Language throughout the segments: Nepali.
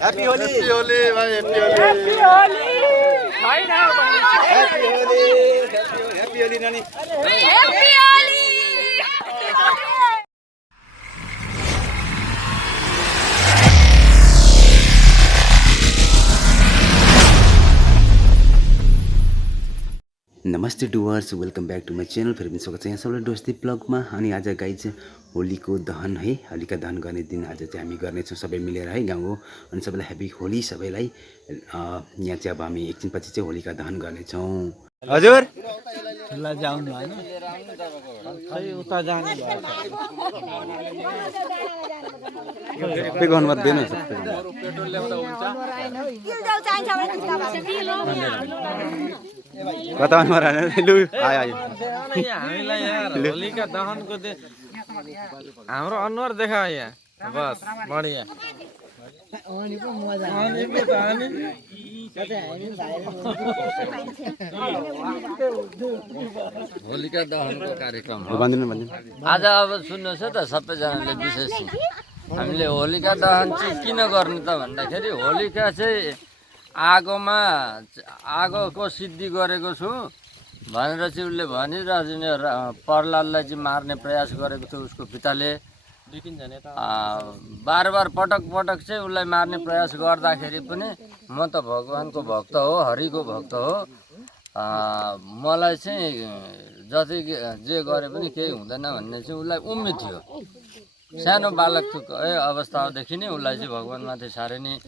Happy Holi. Happy Holi, bhai. Happy Holi. Happy Holi. Happy Holi. Happy Holi Nani. Happy Holi. नमस्ते डुवर्स, welcome back to my channel. फेरि पनि स्वागत छ यहाँ सबैलाई डोस्ती ब्लगमा। अनि आज गाई चाहिँ होलीको दहन है, होलिका दहन गर्ने दिन आज चाहिँ हामी गर्नेछौँ सबै मिलेर है गाउँको। अनि सबैलाई ह्याप्पी होली सबैलाई। यहाँ चाहिँ अब हामी एकछिन पछि चाहिँ होलिका दहन गर्नेछौँ। हजुर जाउनु होइन खै उता जाने सबै गर्नु पर्दैन पेट्रोल ल्याउँदा हुन्छ कता लु आयो आयो हामीलाई यहाँ होलीका दहनको दिन हाम्रो अनुहार देखा यहाँ बस बढिया होलिका दहनको कार्यक्रम हो। भन्दिनु आज अब सुन्नुहोस् है त सबैजनाले विशेष हामीले होलिका दहन चाहिँ किन गर्ने त भन्दाखेरि होलिका चाहिँ आगोको सिद्धि गरेको छु भनेर चाहिँ उसले भनिरहेको प्रहलादलाई चाहिँ मार्ने प्रयास गरेको थियो उसको पिताले। बार बार पटक पटक चाहिँ उसलाई मार्ने प्रयास गर्दाखेरि पनि म त भगवानको भक्त हो, हरिको भक्त हो, मलाई चाहिँ जति जे गरे पनि केही हुँदैन भन्ने चाहिँ उसलाई उम्मिद थियो। सानो बालक अवस्थादेखि नै उसलाई चाहिँ भगवान्माथि साह्रै नै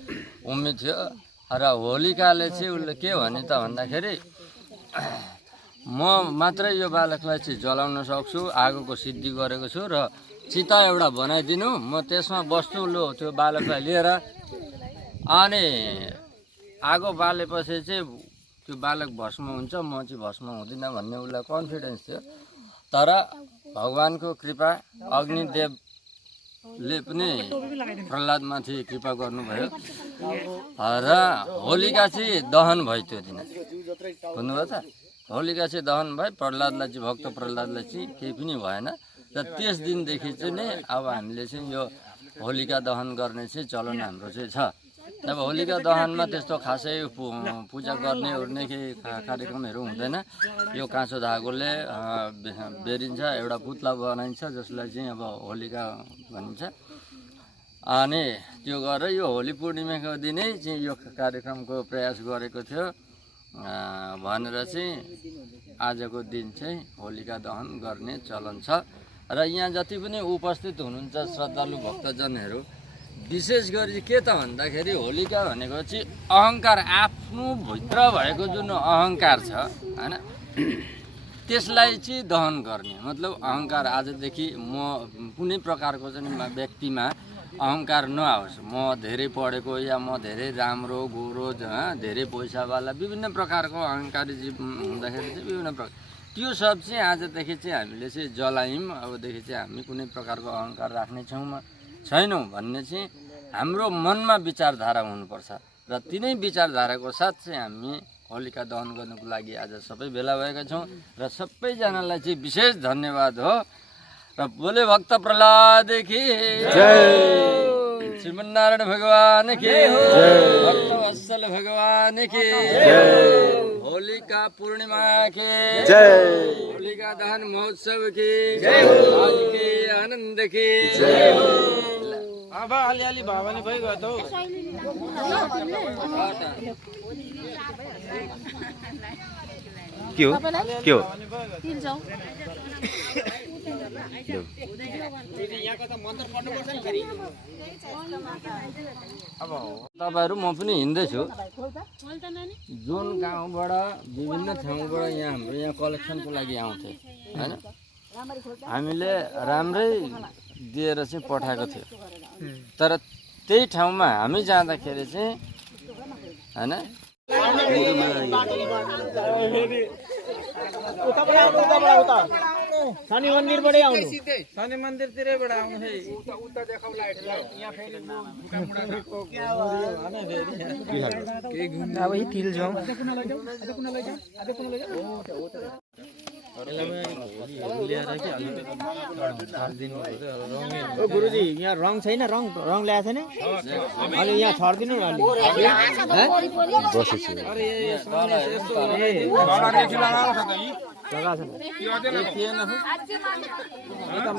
उम्मिद थियो। र होलिकाले चाहिँ उसले के भने त भन्दाखेरि म मात्रै यो बालकलाई चाहिँ जलाउन सक्छु, आगोको सिद्धि गरेको छु र चिता एउटा बनाइदिनु, म त्यसमा बस्छु लो त्यो बालकलाई लिएर। अनि आगो बालेपछि चाहिँ त्यो बालक भस्म हुन्छ, म चाहिँ भस्म हुँदिनँ भन्ने उसलाई कन्फिडेन्स थियो। तर भगवानको कृपा, अग्निदेवले पनि प्रहलादमाथि कृपा गर्नुभयो र होलिका चाहिँ दहन भयो त्यो दिन। बुझ्नुभयो त? होलिका चाहिँ दहन भयो। प्रहलादलाई चाहिँ भक्त प्रहलादलाई चाहिँ केही पनि भएन र त्यस दिनदेखि चाहिँ नै अब हामीले चाहिँ यो होलिका दहन गर्ने चाहिँ चलन हाम्रो चाहिँ छ। अब होलिका दहनमा त्यस्तो खासै पूजा गर्ने ओर्ने केही कार्यक्रमहरू हुँदैन। यो काँचो धागोले बेरिन्छ, एउटा पुत्ला बनाइन्छ जसलाई चाहिँ अब होलिका भनिन्छ। अनि त्यो गरेर यो होली पूर्णिमाको दिनै चाहिँ यो कार्यक्रमको प्रयास गरेको थियो भनेर चाहिँ आजको दिन चाहिँ होलिका दहन गर्ने चलन छ। र यहाँ जति पनि उपस्थित हुनुहुन्छ श्रद्धालु भक्तजनहरू, विशेष गरी के त भन्दाखेरि होलिका भनेको चाहिँ अहङ्कार, आफ्नो भित्र भएको जुन अहङ्कार छ होइन, त्यसलाई चाहिँ दहन गर्ने। मतलब अहङ्कार आजदेखि म कुनै प्रकारको चाहिँ व्यक्तिमा अहङ्कार नआओस्। म धेरै पढेको या म धेरै राम्रो गोरो धेरै पैसावाला विभिन्न प्रकारको अहङ्कारी जीव हुँदाखेरि चाहिँ विभिन्न प्रकार त्यो सब चाहिँ आजदेखि चाहिँ हामीले चाहिँ जलायौँ। अबदेखि चाहिँ हामी कुनै प्रकारको अहङ्कार राख्ने छैनौँ भन्ने चाहिँ हाम्रो मनमा विचारधारा हुनुपर्छ। र तिनै विचारधाराको साथ चाहिँ हामी होलिका दहन गर्नुको लागि आज सबै भेला भएका छौँ। र सबैजनालाई चाहिँ विशेष धन्यवाद हो। र बोले भक्त प्रहलाद की जय, श्रीमन्नारायण भगवान की भक्त वत्सल भगवान की होलिका पूर्णिमा की जय, होलिका दहन महोत्सव की आज के आनंद की जय। अब अलिअलि भयो भने भइगयो त के हो के हो तपाईँहरू म पनि हिँड्दैछु। जुन गाउँबाट विभिन्न ठाउँबाट यहाँ हाम्रो यहाँ कलेक्सनको लागि आउँथे होइन, हामीले राम्रै दिएर चाहिँ पठाएको थियो। तर त्यही ठाउँमा हामी जाँदाखेरि चाहिँ होइन शनि मन्दिरबाटै आउनु, शनि मन्दिरतिरैबाट आउनु है। अब हिल जाउँ। गुरुजी यहाँ रङ छैन रङ ल्याएको छैन अनि यहाँ छर्दिनु न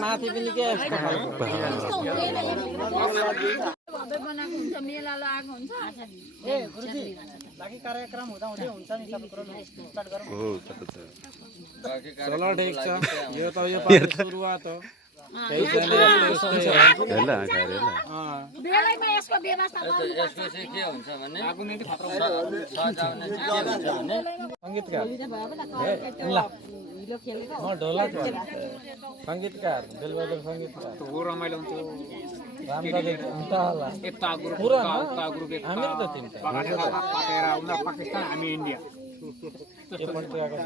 माथि पनि के बनाएको हुन्छ मेला लागेको हुन्छ ए गुरुजी लागि कार्यक्रम हुँदा हुँदै हुन्छ नि सब कुरा स्टार्ट गरौँ हो चलो ठीक छ यो त यो पार्टी सुरुवात हो हेर्ला हेर्ला बेलैमा यसको व्यवस्था यसको चाहिँ के हुन्छ भने सजाउने चाहिँ के हुन्छ भने संगीतकार म ढोलक संगीतकार बेलबदर संगीतकार हो रमाइलो हुन्छ रामदाले हुन्छ होला एकता ग्रुप पुरा एकता ग्रुप हामी त तिनटा पाकेर उनीहरू पाकिस्तान हामी इन्डिया यो पत्रिकाको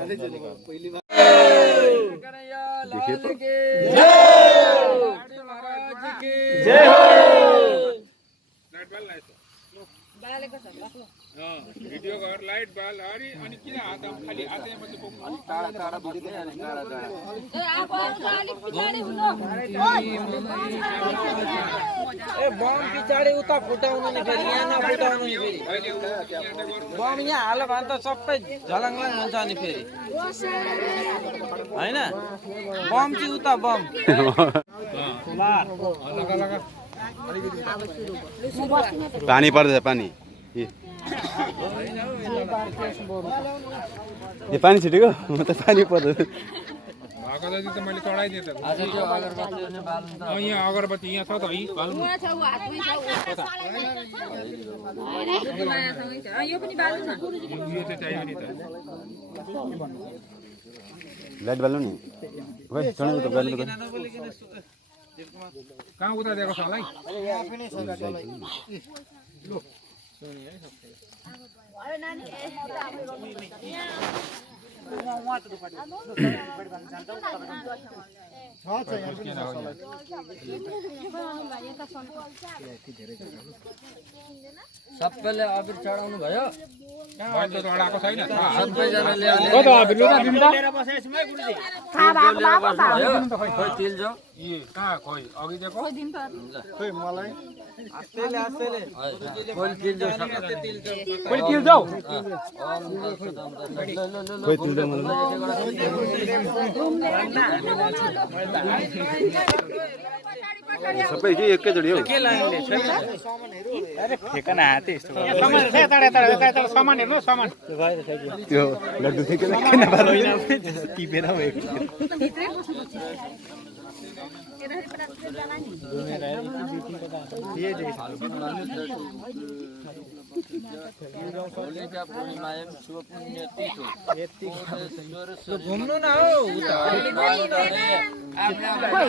भिडियो घर लाइट बल अरे अनि किन हात खाली हातै मात्रै बोक्नु टाढा टाढा बोक्ने अनि टाढा टाढा ए आको आउँछ अलिक पछाडी हुनु ए बम पछाडी उता फुटाउनु नि फेरि यहाँ नफुटाउनु नि फेरि बम यहाँ हाल्यो भने त सबै झलङलङ हुन्छ अनि फेरि हैन बम चाहिँ उता बम पानी पर्दैछ पानी यो पानी छिटेको म त पानी पर्दैछ भएको जति त मैले चढाइदिएँ त आज त्यो अगरबत्ती पनि बाल्नु त यहाँ अगरबत्ती यहाँ छ त है बाल्नु उहाँ छ उ हातमै छ यो पनि बाल्नु न यो चाहिँ चाहियो नि त लाइट बाल्नु नि ओइ चढ्नु त बाल्नु त कहाँ उता दिएको छ होला है सबैले अबिर चढाउनु भयो मैले त चढाएको छैन सबैजनाले खोइ तिल जाऊ कहाँ खोइ अघि दिएको खोइ मलाई आस्तेले आस्तेले खोइ तिल जाऊ खोइ तिल जाऊ खोइ तिल्दै मलाई सबै के एकैचोटि हो के लाइनले छैन अरे ठेकना हाते यस्तो सामान हेर्नु सामान त्यो लड्डु थियो के किन बाल्नु टिपेर होलिका पूर्णिमायाम शुभ पुण्य तिथि घुम्नु न हौ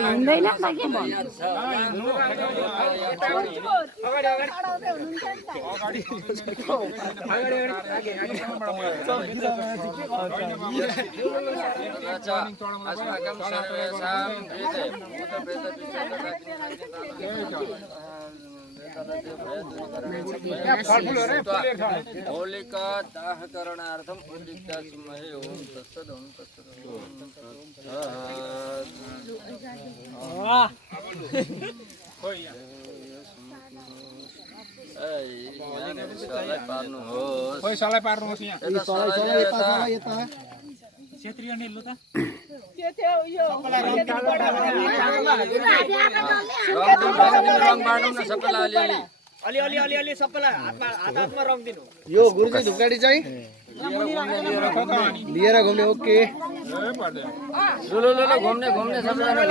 हिँड्दैन त के भन्छ होलिका दाहकरणार्थम उद्युक्ता सुमहे ओम तत्सद ओम तत्सद ओम पार्नुहोस् पैसालाई पार्नुहोस् यहाँ क्षेत्रीय नेल्लो त रङ बाँडौँ न सबैलाई अलि सबैलाई हातमा रङ दिनु यो गुरुजी धुक्काडी चाहिँ लिएर घुम्ने ओके ल घुम्ने सबैजना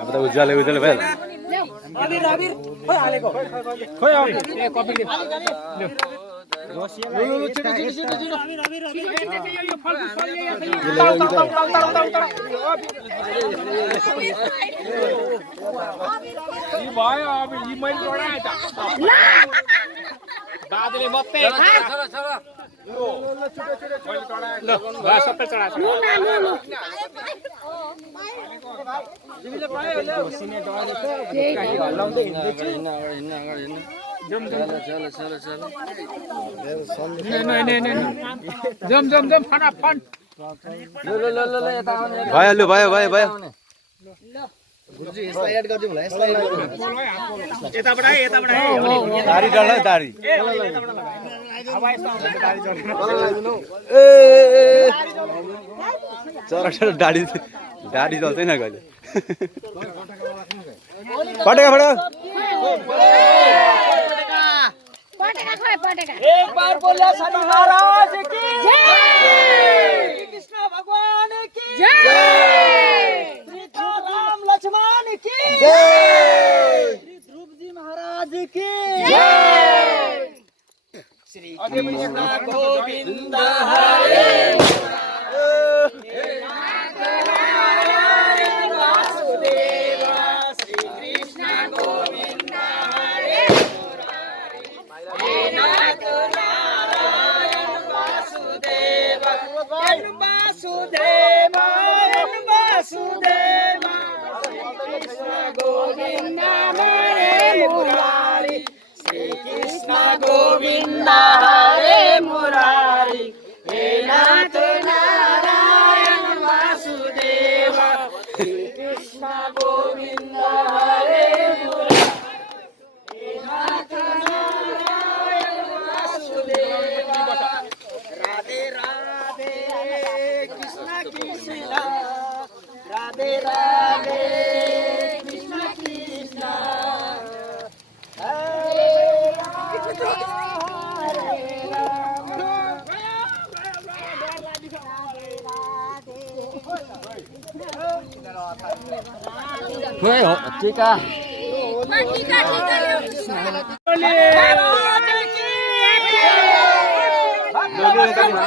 अब त उज्यालो उज्यालो भइहाल्छ अबिर खोइ हालेको खोइ ए कपी भयो अब यी मैले चढाएँ त बादले मात्रै सबै चढाएको तिमीले पायो ले सिमेन्ट हल्लाउँदै हिँड्दैछु जम जम जम फटाफट भइहाल्यो भयो भयो भयो गुरुजी यसलाई एड गरिदिउँ होला यसलाई दारी डल्ला दारी चरा चरा दाडी दाडी चल्दैन कहिले पटेका फटेका पटेका खोइ पटेका एक बार बोले शनि महाराज की जय कृष्ण भगवान की जय सीता राम लक्ष्मण की जय श्री ध्रुव जी महाराज की जय श्री कृष्ण गोविंद हरे वासुदेव श्री कृष्ण गोविंद हरे नाथ नारायण वासुदेव वासुदेव वासुदेव कृष्ण गोविंद हरे मुरारी श्री कृष्ण गोविंद हरे मुरारी हे नाथ नारायण वासुदेव श्री कृष्ण गोविंद हरे मुरारी हे नाथ नारायण वासुदेव राधे राधे कृष्ण कृष्ण राधे राधे कृष्ण कृष्ण हरे खोइ हो टीका टीका टीका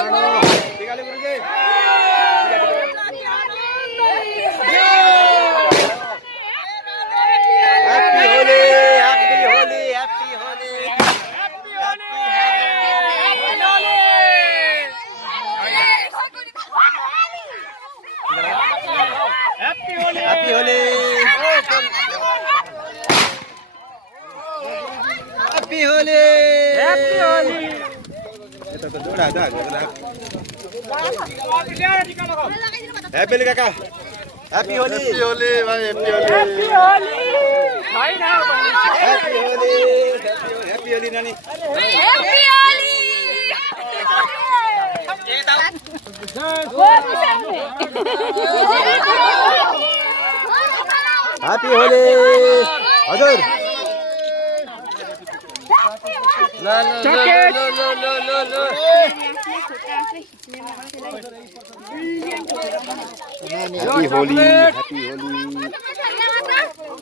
Happy Holi kaka. Happy Holi. Happy Holi, bhai. Happy Holi. Happy Holi. Happy Holi. Happy Holi nani. Happy Holi Happy Holi. Hazur. ल ल ल ल ल ल Happy Holi. Happy Holi.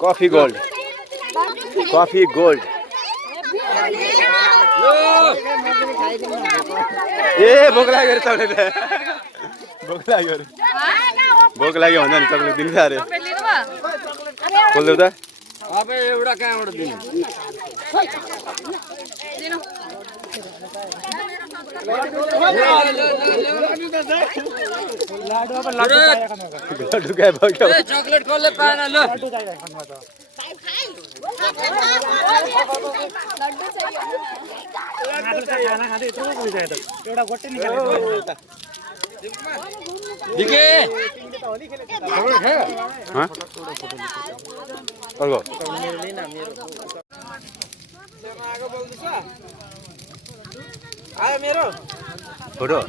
Coffee gold. Coffee gold. ए भोक लाग्यो रे चक्लेट भोक लाग्यो रे भोक लाग्यो भन्दा नि चक्लेट दिन्छ अरे खोल्दै त अब एउटा कहाँबाट दिनु लड्डु खाए भयो चक्लेट कसले पाएन ल दिके हाँ अर्को आयो मेरो फोटो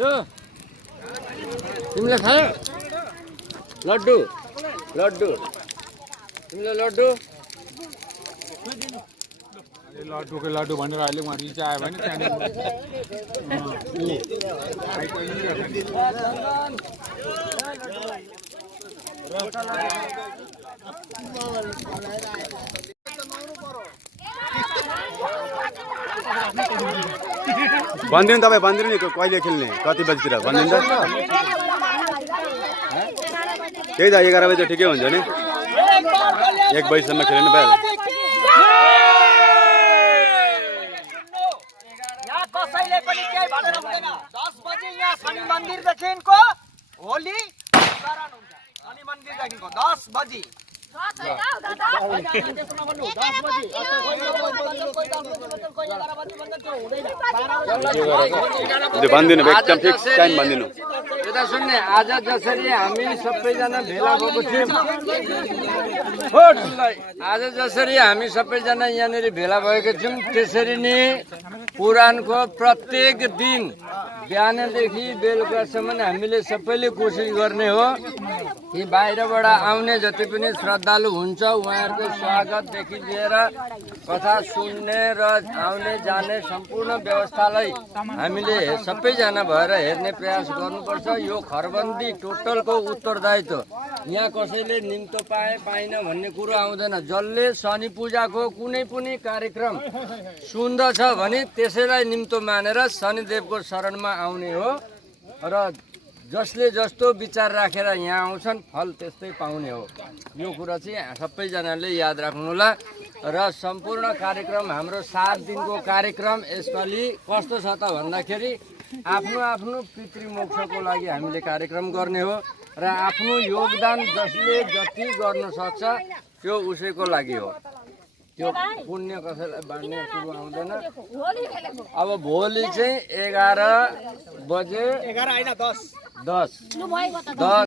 ल तिमीले खायो लड्डु लड्डु तिमीले लड्डु लड्डुको लड्डु भनेर अहिले उहाँ रिचायो भने भनिदिनु तपाईँ भनिदिनु नि कहिले खेल्ने कति बजीतिर भनिदिनु त त्यही त 11 बजी ठिकै हुन्छ नि 1 बजीसम्म खेल्नु भइहाल्छ यहाँ कसैले पनि केही भनेर हुँदैन शनि मन्दिरदेखिको होली शरण हुन्छ शनि मन्दिरदेखिको 10 बजी भनिदिनु एकदम फिक्स टाइम भनिदिनु यता सुन्ने आज जसरी हामी सबैजना भेला भएको थियौँ आज जसरी हामी सबैजना यहाँनिर भेला भएको थियौँ त्यसरी नै पुराणको प्रत्येक दिन बिहानदेखि बेलुकासम्म हामीले सबैले कोसिस गर्ने हो कि बाहिरबाट आउने जति पनि श्रद्धालु हुन्छ उहाँहरूको स्वागतदेखि लिएर कथा सुन्ने र आउने जाने सम्पूर्ण व्यवस्थालाई हामीले सबैजना भएर हेर्ने प्रयास गर्नुपर्छ। यो खरबन्दी टोटलको उत्तरदायित्व यहाँ कसैले निम्तो पाएन भन्ने कुरो आउँदैन। जसले शनि पूजाको कुनै पनि कार्यक्रम सुन्दछ भने त्यसैलाई निम्तो मानेर शनिदेवको शरणमा आउने हो र जसले जस्तो विचार राखेर यहाँ आउँछन् फल त्यस्तै पाउने हो। यो कुरा चाहिँ सबैजनाले याद राख्नुहोला। र सम्पूर्ण कार्यक्रम हाम्रो 7 दिनको कार्यक्रम यसपालि कस्तो छ त भन्दाखेरि आफ्नो आफ्नो पितृमोक्षको लागि हामीले कार्यक्रम गर्ने हो र आफ्नो योगदान जसले जति गर्न सक्छ त्यो उसैको लागि हो। त्यो पुण्य कसैलाई बाँड्ने कुरो आउँदैन। अब भोलि चाहिँ 11 बजे 11 हैन 10